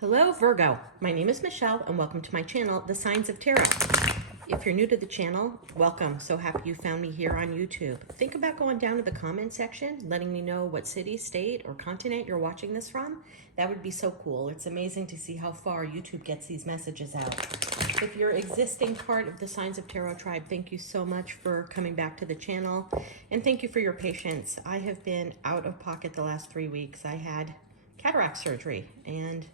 Hello Virgo, my name is Michelle and welcome to my channel, The Signs of Tarot. If you're new to the channel, welcome. So happy you found me here on YouTube. Think about going down to the comment section, letting me know what city, state, or continent you're watching this from. That would be so cool. It's amazing to see how far YouTube gets these messages out. If you're existing part of the Signs of Tarot tribe, thank you so much for coming back to the channel. And thank you for your patience. I have been out of pocket the last 3 weeks. I had cataract surgery, and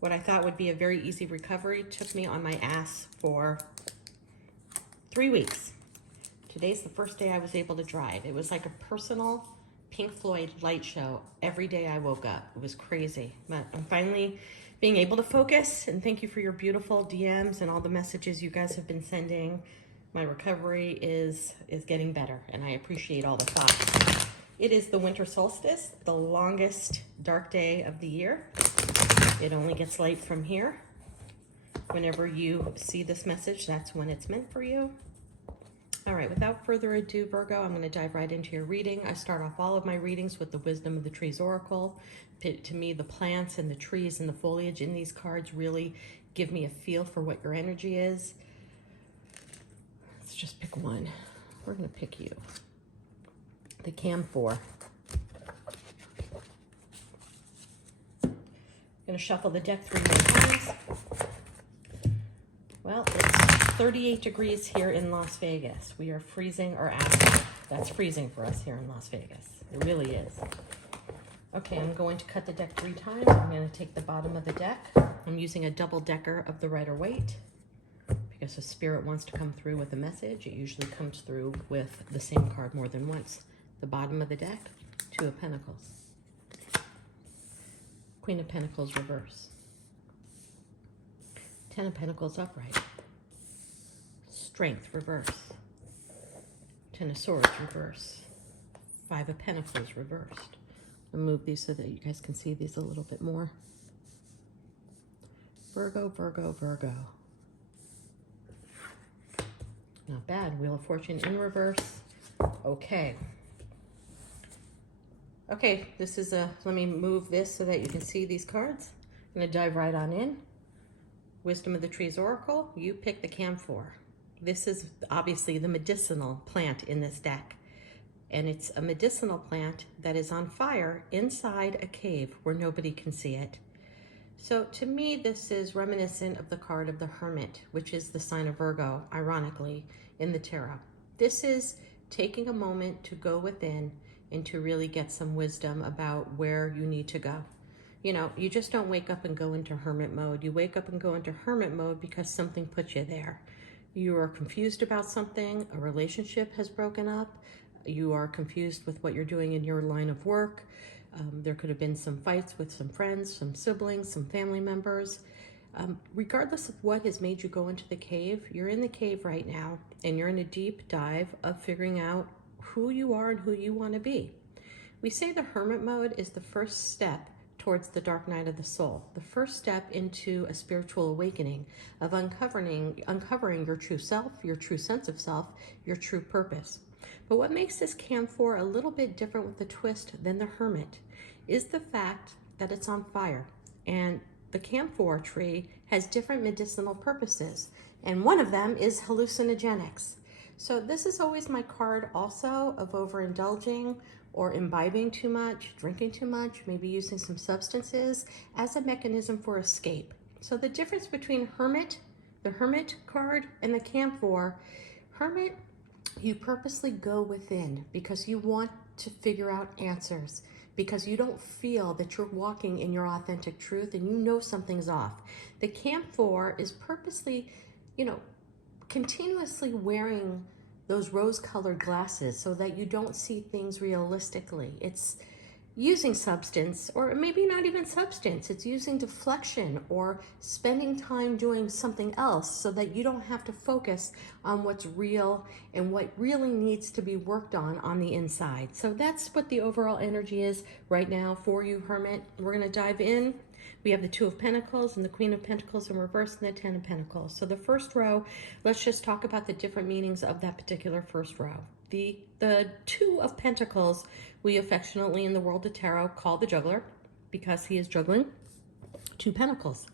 what I thought would be a very easy recovery took me on my ass for 3 weeks. Today's the first day I was able to drive. It was like a personal Pink Floyd light show every day I woke up. It was crazy, but I'm finally being able to focus, and thank you for your beautiful DMs and all the messages you guys have been sending. My recovery is getting better, and I appreciate all the thoughts. It is the winter solstice, the longest dark day of the year. It only gets light from here. Whenever you see this message, that's when it's meant for you. All right, without further ado, Virgo, I'm going to dive right into your reading. I start off all of my readings with the Wisdom of the Trees Oracle. To me, the plants and the trees and the foliage in these cards really give me a feel for what your energy is. Let's just pick one. We're going to pick you. The Camphor. I'm going to shuffle the deck 3 more times. Well, it's 38 degrees here in Las Vegas. We are freezing our asses. That's freezing for us here in Las Vegas. It really is. Okay, I'm going to cut the deck 3 times. I'm going to take the bottom of the deck. I'm using a double decker of the Rider-Waite because if Spirit wants to come through with a message, it usually comes through with the same card more than once. The bottom of the deck, 2 of Pentacles. Queen of Pentacles reverse. 10 of Pentacles upright. Strength reverse. 10 of Swords reverse. 5 of Pentacles reversed. I'll move these so that you guys can see these a little bit more. Virgo, Virgo, Virgo. Not bad. Wheel of Fortune in reverse. Okay. Okay, this is let me move this so that you can see these cards. I'm going to dive right on in. Wisdom of the Trees Oracle, you pick the Camphor. This is obviously the medicinal plant in this deck. And it's a medicinal plant that is on fire inside a cave where nobody can see it. So to me, this is reminiscent of the card of the Hermit, which is the sign of Virgo, ironically, in the tarot. This is taking a moment to go within and to really get some wisdom about where you need to go. You know, you just don't wake up and go into hermit mode. You wake up and go into hermit mode because something put you there. You are confused about something, a relationship has broken up, you are confused with what you're doing in your line of work. There could have been some fights with some friends, some siblings, some family members. Regardless of what has made you go into the cave, you're in the cave right now, and you're in a deep dive of figuring out who you are and who you want to be. We say the hermit mode is the first step towards the dark night of the soul, the first step into a spiritual awakening of uncovering your true self, your true sense of self, your true purpose. But what makes this Camphor a little bit different with a twist than the Hermit is the fact that it's on fire. And the Camphor tree has different medicinal purposes, and one of them is hallucinogenics. So this is always my card also of overindulging or imbibing too much, drinking too much, maybe using some substances as a mechanism for escape. So the difference between Hermit, the Hermit card, and the Camphor, Hermit, you purposely go within because you want to figure out answers, because you don't feel that you're walking in your authentic truth and you know something's off. The Camphor is purposely, continuously wearing those rose-colored glasses so that you don't see things realistically. It's using substance, or maybe not even substance. It's using deflection or spending time doing something else so that you don't have to focus on what's real and what really needs to be worked on the inside. So that's what the overall energy is right now for you, Hermit. We're going to dive in. We have the 2 of Pentacles and the Queen of Pentacles in reverse and the 10 of Pentacles. So the first row, let's just talk about the different meanings of that particular first row. The 2 of Pentacles, we affectionately in the world of tarot call the juggler because he is juggling. Two Pentacles.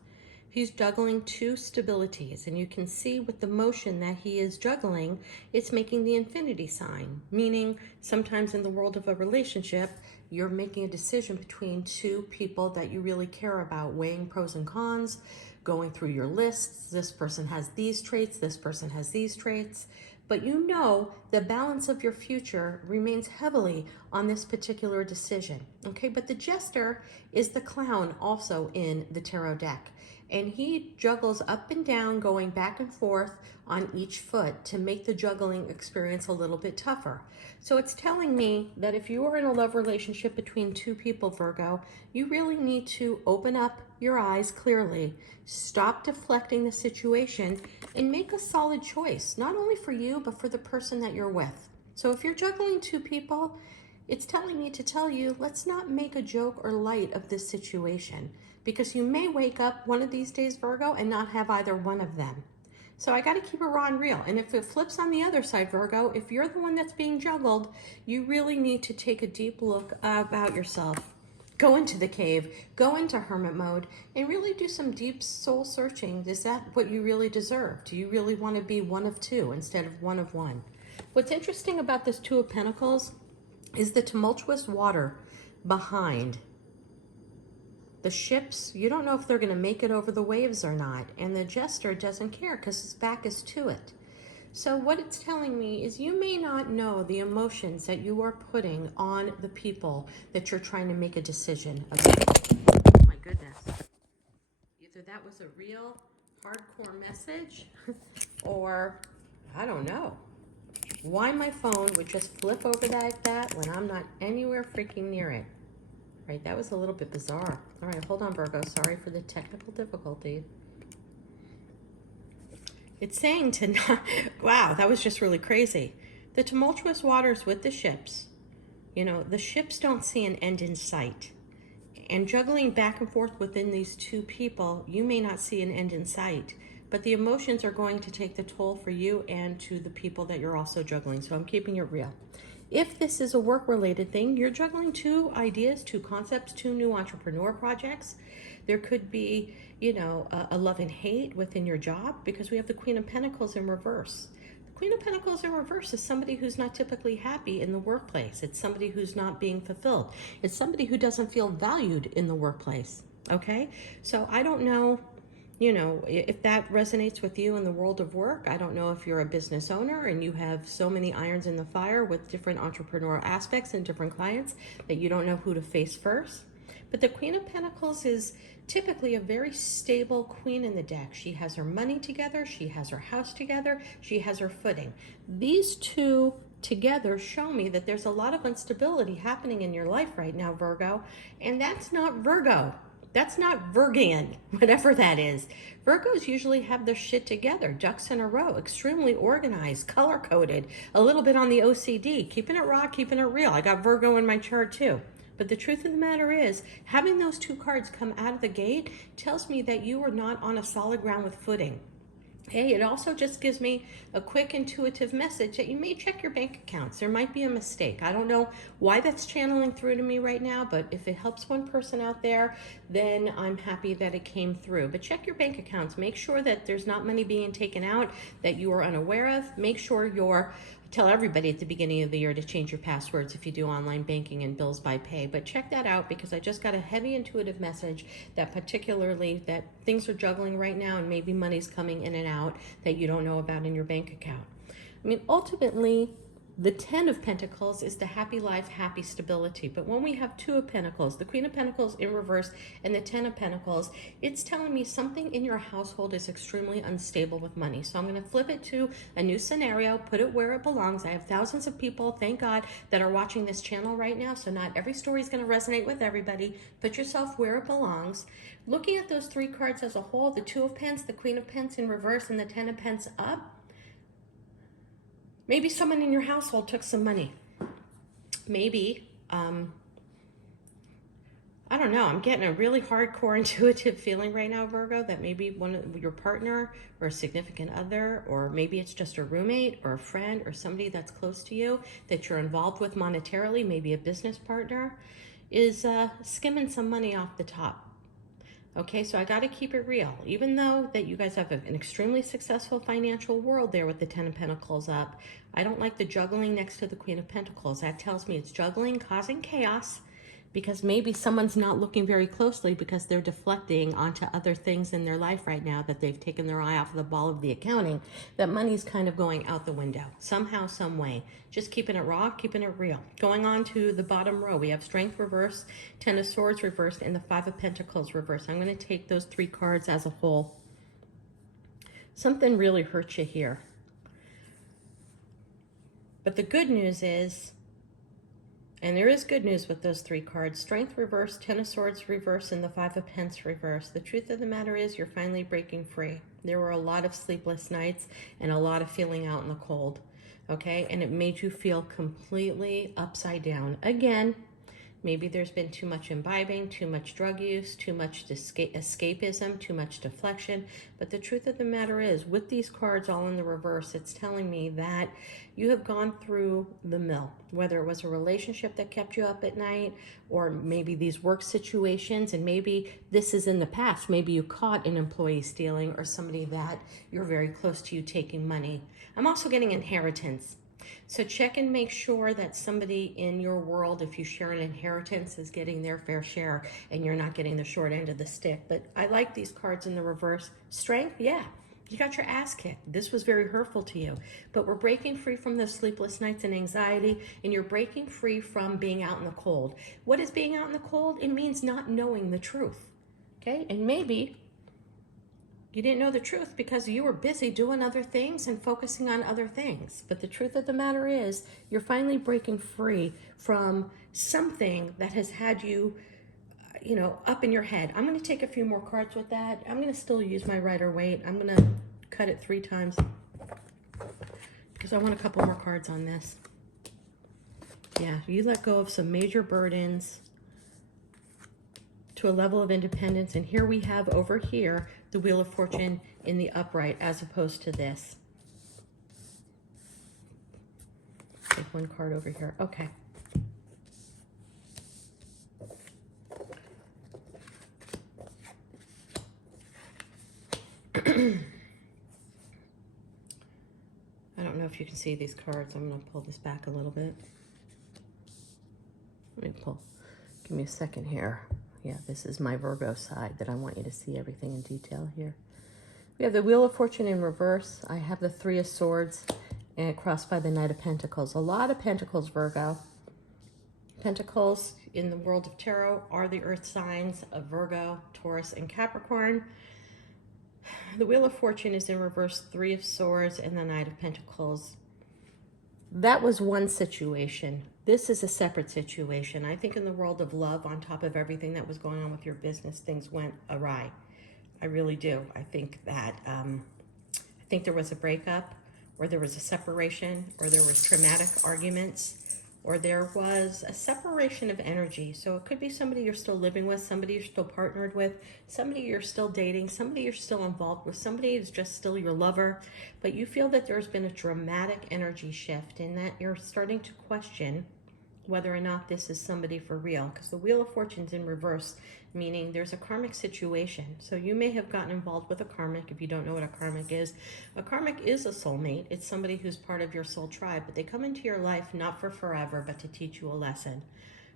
He's juggling two stabilities, and you can see with the motion that he is juggling, it's making the infinity sign, meaning sometimes in the world of a relationship, you're making a decision between two people that you really care about, weighing pros and cons, going through your lists. This person has these traits, this person has these traits, but you know the balance of your future remains heavily on this particular decision, okay? But the Jester is the clown also in the tarot deck, and he juggles up and down, going back and forth on each foot to make the juggling experience a little bit tougher. So it's telling me that if you are in a love relationship between two people, Virgo, you really need to open up your eyes clearly, stop deflecting the situation, and make a solid choice, not only for you, but for the person that you're with. So if you're juggling two people, it's telling me to tell you, let's not make a joke or light of this situation, because you may wake up one of these days, Virgo, and not have either one of them. So I got to keep it raw and real. And if it flips on the other side, Virgo, if you're the one that's being juggled, you really need to take a deep look about yourself. Go into the cave, go into hermit mode, and really do some deep soul searching. Is that what you really deserve? Do you really want to be one of two instead of one of one? What's interesting about this Two of Pentacles is the tumultuous water behind. The ships, you don't know if they're going to make it over the waves or not. And the Jester doesn't care because his back is to it. So what it's telling me is you may not know the emotions that you are putting on the people that you're trying to make a decision about. Oh my goodness. Either that was a real hardcore message or I don't know why my phone would just flip over like that when I'm not anywhere freaking near it. Right, that was a little bit bizarre. All right, hold on, Virgo. Sorry for the technical difficulty. It's saying to not, wow, that was just really crazy. The tumultuous waters with the ships, you know, the ships don't see an end in sight. And juggling back and forth within these two people, you may not see an end in sight, but the emotions are going to take the toll for you and to the people that you're also juggling. So I'm keeping it real. If this is a work-related thing, you're juggling two ideas, two concepts, two new entrepreneur projects. There could be, you know, a love and hate within your job because we have the Queen of Pentacles in reverse. The Queen of Pentacles in reverse is somebody who's not typically happy in the workplace. It's somebody who's not being fulfilled. It's somebody who doesn't feel valued in the workplace, okay? So I don't know, you know, if that resonates with you in the world of work. I don't know if you're a business owner and you have so many irons in the fire with different entrepreneurial aspects and different clients that you don't know who to face first. But the Queen of Pentacles is typically a very stable queen in the deck. She has her money together, she has her house together, she has her footing. These two together show me that there's a lot of instability happening in your life right now, Virgo, and that's not Virgo. That's not Virgian, whatever that is. Virgos usually have their shit together, ducks in a row, extremely organized, color-coded, a little bit on the OCD, keeping it raw, keeping it real. I got Virgo in my chart too. But the truth of the matter is, having those two cards come out of the gate tells me that you are not on a solid ground with footing. Hey, it also just gives me a quick intuitive message that you may check your bank accounts. There might be a mistake. I don't know why that's channeling through to me right now, but if it helps one person out there, then I'm happy that it came through. But check your bank accounts. Make sure that there's not money being taken out that you are unaware of. Make sure tell everybody at the beginning of the year to change your passwords if you do online banking and bills by pay. But check that out because I just got a heavy intuitive message that particularly that things are juggling right now and maybe money's coming in and out that you don't know about in your bank account. I mean, ultimately, the 10 of Pentacles is the happy life, happy stability. But when we have 2 of Pentacles, the Queen of Pentacles in reverse and the 10 of Pentacles, it's telling me something in your household is extremely unstable with money. So I'm going to flip it to a new scenario, put it where it belongs. I have thousands of people, thank God, that are watching this channel right now. So not every story is going to resonate with everybody. Put yourself where it belongs. Looking at those 3 cards as a whole, the 2 of Pence, the Queen of Pence in reverse, and the 10 of Pence up, maybe someone in your household took some money. Maybe, I don't know. I'm getting a really hardcore intuitive feeling right now, Virgo, that maybe one of your partner or a significant other, or maybe it's just a roommate or a friend or somebody that's close to you that you're involved with monetarily, maybe a business partner, is skimming some money off the top. Okay, so I got to keep it real. Even though that you guys have an extremely successful financial world there with the 10 of Pentacles up, I don't like the juggling next to the Queen of Pentacles. That tells me it's juggling, causing chaos, because maybe someone's not looking very closely because they're deflecting onto other things in their life right now that they've taken their eye off of the ball of the accounting, that money's kind of going out the window somehow, some way. Just keeping it raw, keeping it real. Going on to the bottom row, we have Strength reversed, Ten of Swords reversed, and the Five of Pentacles reversed. I'm going to take those three cards as a whole. Something really hurt you here. But the good news is, and there is good news with those three cards, Strength reversed, Ten of Swords reversed, and the Five of Pentacles reversed. The truth of the matter is you're finally breaking free. There were a lot of sleepless nights and a lot of feeling out in the cold, okay? And it made you feel completely upside down. Again, maybe there's been too much imbibing, too much drug use, too much escapism, too much deflection. But the truth of the matter is, with these cards all in the reverse, it's telling me that you have gone through the mill, whether it was a relationship that kept you up at night, or maybe these work situations, and maybe this is in the past. Maybe you caught an employee stealing, or somebody that you're very close to you taking money. I'm also getting inheritance. So check and make sure that somebody in your world, if you share an inheritance, is getting their fair share and you're not getting the short end of the stick. But I like these cards in the reverse. Strength, yeah, you got your ass kicked. This was very hurtful to you. But we're breaking free from those sleepless nights and anxiety, and you're breaking free from being out in the cold. What is being out in the cold? It means not knowing the truth, okay? And maybe you didn't know the truth because you were busy doing other things and focusing on other things. But the truth of the matter is, you're finally breaking free from something that has had you, up in your head. I'm going to take a few more cards with that. I'm going to still use my Rider-Waite. I'm going to cut it 3 times because I want a couple more cards on this. Yeah, you let go of some major burdens to a level of independence. And here we have over here the Wheel of Fortune in the upright as opposed to this. Take one card over here. Okay. I don't know if you can see these cards. I'm going to pull this back a little bit. Let me pull. Give me a second here. Yeah, this is my Virgo side that I want you to see everything in detail here. We have the Wheel of Fortune in reverse. I have the Three of Swords and crossed by the Knight of Pentacles. A lot of Pentacles, Virgo. Pentacles in the world of tarot are the earth signs of Virgo, Taurus, and Capricorn. The Wheel of Fortune is in reverse, Three of Swords, and the Knight of Pentacles. That was one situation. This is a separate situation. I think in the world of love, on top of everything that was going on with your business, things went awry. I really do. I think that, I think there was a breakup, or there was a separation, or there was traumatic arguments, or there was a separation of energy. So it could be somebody you're still living with, somebody you're still partnered with, somebody you're still dating, somebody you're still involved with, somebody is just still your lover, but you feel that there's been a dramatic energy shift and that you're starting to question whether or not this is somebody for real, because the Wheel of Fortune's in reverse, meaning there's a karmic situation. So you may have gotten involved with a karmic. If you don't know what a karmic is a soulmate. It's somebody who's part of your soul tribe, but they come into your life not for forever, but to teach you a lesson.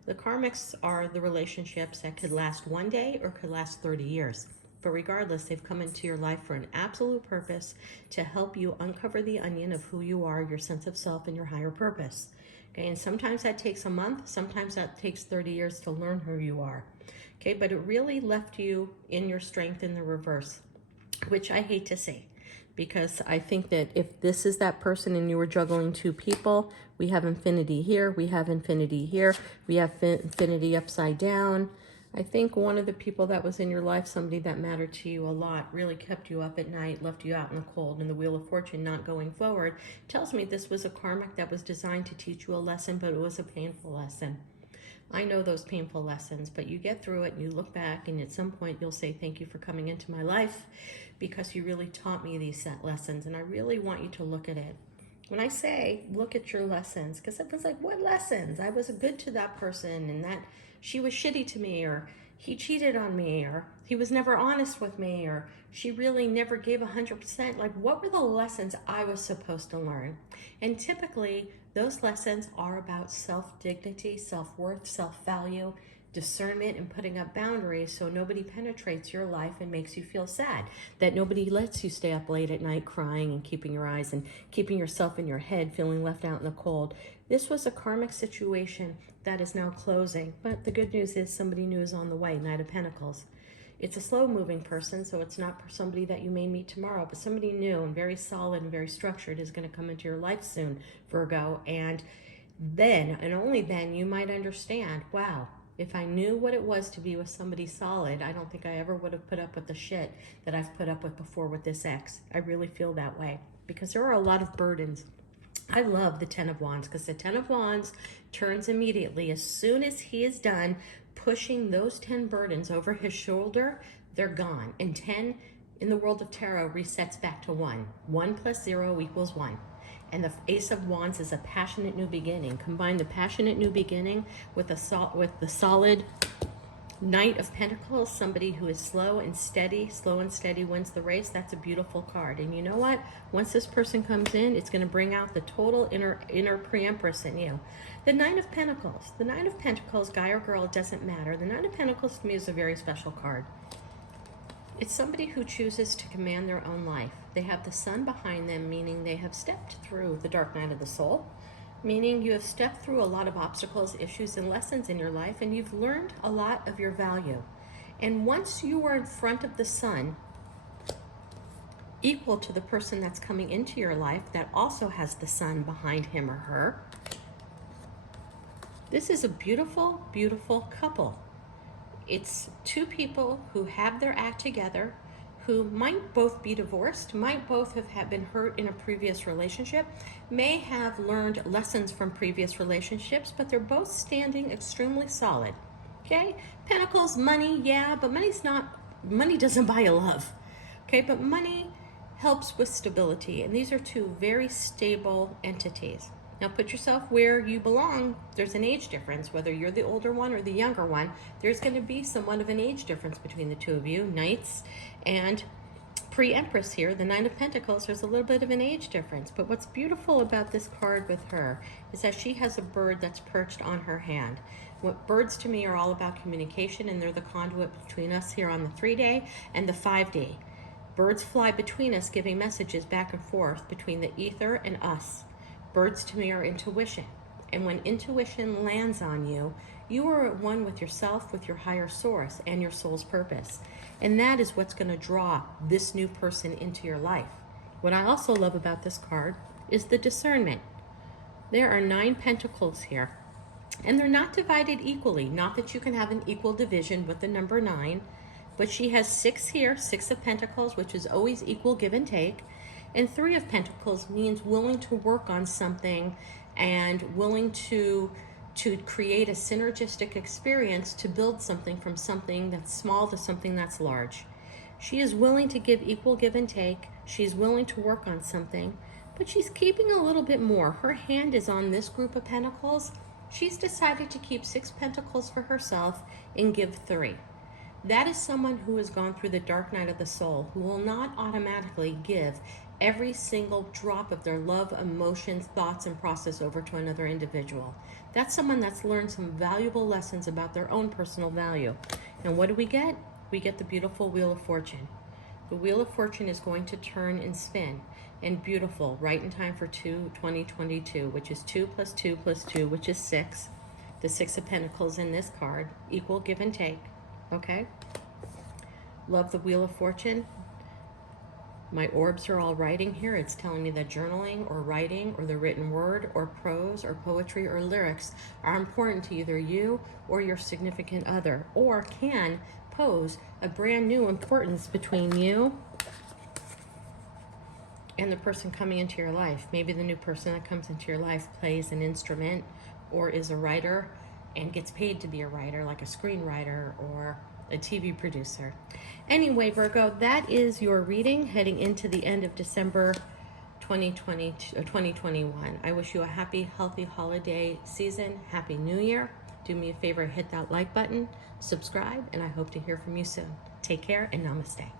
The karmics are the relationships that could last one day or could last 30 years. But regardless, they've come into your life for an absolute purpose to help you uncover the onion of who you are, your sense of self, and your higher purpose. Okay, and sometimes that takes a month, sometimes that takes 30 years to learn who you are. Okay, but it really left you in your strength in the reverse, which I hate to see, because I think that if this is that person and you were juggling 2 people, we have infinity here, we have infinity here, we have infinity upside down. I think one of the people that was in your life, somebody that mattered to you a lot, really kept you up at night, left you out in the cold, and the Wheel of Fortune not going forward tells me this was a karmic that was designed to teach you a lesson, but it was a painful lesson. I know those painful lessons, but you get through it and you look back, and at some point you'll say, thank you for coming into my life because you really taught me these lessons, and I really want you to look at it. When I say look at your lessons, because it was like, what lessons? I was good to that person, and that she was shitty to me, or he cheated on me, or he was never honest with me, or she really never gave 100%. Like, what were the lessons I was supposed to learn? And typically, those lessons are about self-dignity, self-worth, self-value, discernment, and putting up boundaries so nobody penetrates your life and makes you feel sad, that nobody lets you stay up late at night crying and keeping your eyes and keeping yourself in your head feeling left out in the cold. This was a karmic situation that is now closing, but the good news is somebody new is on the way. Knight of Pentacles. It's a slow-moving person, so it's not for somebody that you may meet tomorrow, but somebody new and very solid and very structured is going to come into your life soon, Virgo. And then, and only then, you might understand, wow, if I knew what it was to be with somebody solid, I don't think I ever would have put up with the shit that I've put up with before with this ex. I really feel that way because there are a lot of burdens. I love the Ten of Wands because the Ten of Wands turns immediately. As soon as he is done pushing those 10 burdens over his shoulder, they're gone. And 10 in the world of tarot resets back to 1. 1 plus 0 equals 1. And the Ace of Wands is a passionate new beginning. Combine the passionate new beginning with the solid Knight of Pentacles, somebody who is slow and steady wins the race. That's a beautiful card. And you know what? Once this person comes in, it's going to bring out the total inner pre-empress in you. The Knight of Pentacles. The Knight of Pentacles, guy or girl, it doesn't matter. The Knight of Pentacles to me is a very special card. It's somebody who chooses to command their own life. They have the sun behind them, meaning they have stepped through the dark night of the soul. Meaning you have stepped through a lot of obstacles, issues, and lessons in your life, and you've learned a lot of your value. And once you are in front of the sun, equal to the person that's coming into your life that also has the sun behind him or her, this is a beautiful, beautiful couple. It's two people who have their act together, who might both be divorced, might both have been hurt in a previous relationship, may have learned lessons from previous relationships, but they're both standing extremely solid. Okay? Pentacles, money, yeah, but money doesn't buy a love. Okay, but money helps with stability, and these are two very stable entities. Now put yourself where you belong. There's an age difference, whether you're the older one or the younger one. There's going to be somewhat of an age difference between the two of you, Knights and pre-Empress here. The Nine of Pentacles, there's a little bit of an age difference. But what's beautiful about this card with her is that she has a bird that's perched on her hand. What birds to me are all about communication, and they're the conduit between us here on the 3-day and the 5-day. Birds fly between us, giving messages back and forth between the ether and us. Birds to me are intuition. And when intuition lands on you, you are at one with yourself, with your higher source, and your soul's purpose. And that is what's going to draw this new person into your life. What I also love about this card is the discernment. There are 9 pentacles here, and they're not divided equally. Not that you can have an equal division with the number 9, but she has 6 here, 6 of Pentacles, which is always equal give and take. And 3 of Pentacles means willing to work on something and willing to create a synergistic experience to build something from something that's small to something that's large. She is willing to give equal give and take. She's willing to work on something, but she's keeping a little bit more. Her hand is on this group of Pentacles. She's decided to keep 6 Pentacles for herself and give 3. That is someone who has gone through the dark night of the soul, who will not automatically give every single drop of their love, emotions, thoughts, and process over to another individual. That's someone that's learned some valuable lessons about their own personal value. And what do we get? We get the beautiful Wheel of Fortune. The Wheel of Fortune is going to turn and spin. And beautiful, right in time for 2022, which is 2 plus 2 plus 2, which is 6. The 6 of Pentacles in this card, equal give and take. Okay? Love the Wheel of Fortune. My orbs are all writing here. It's telling me that journaling or writing or the written word or prose or poetry or lyrics are important to either you or your significant other, or can pose a brand new importance between you and the person coming into your life. Maybe the new person that comes into your life plays an instrument or is a writer and gets paid to be a writer, like a screenwriter or a TV producer. Anyway, Virgo, that is your reading heading into the end of December 2020 or 2021. I wish you a happy, healthy holiday season. Happy New Year. Do me a favor, hit that like button, subscribe, and I hope to hear from you soon. Take care and namaste.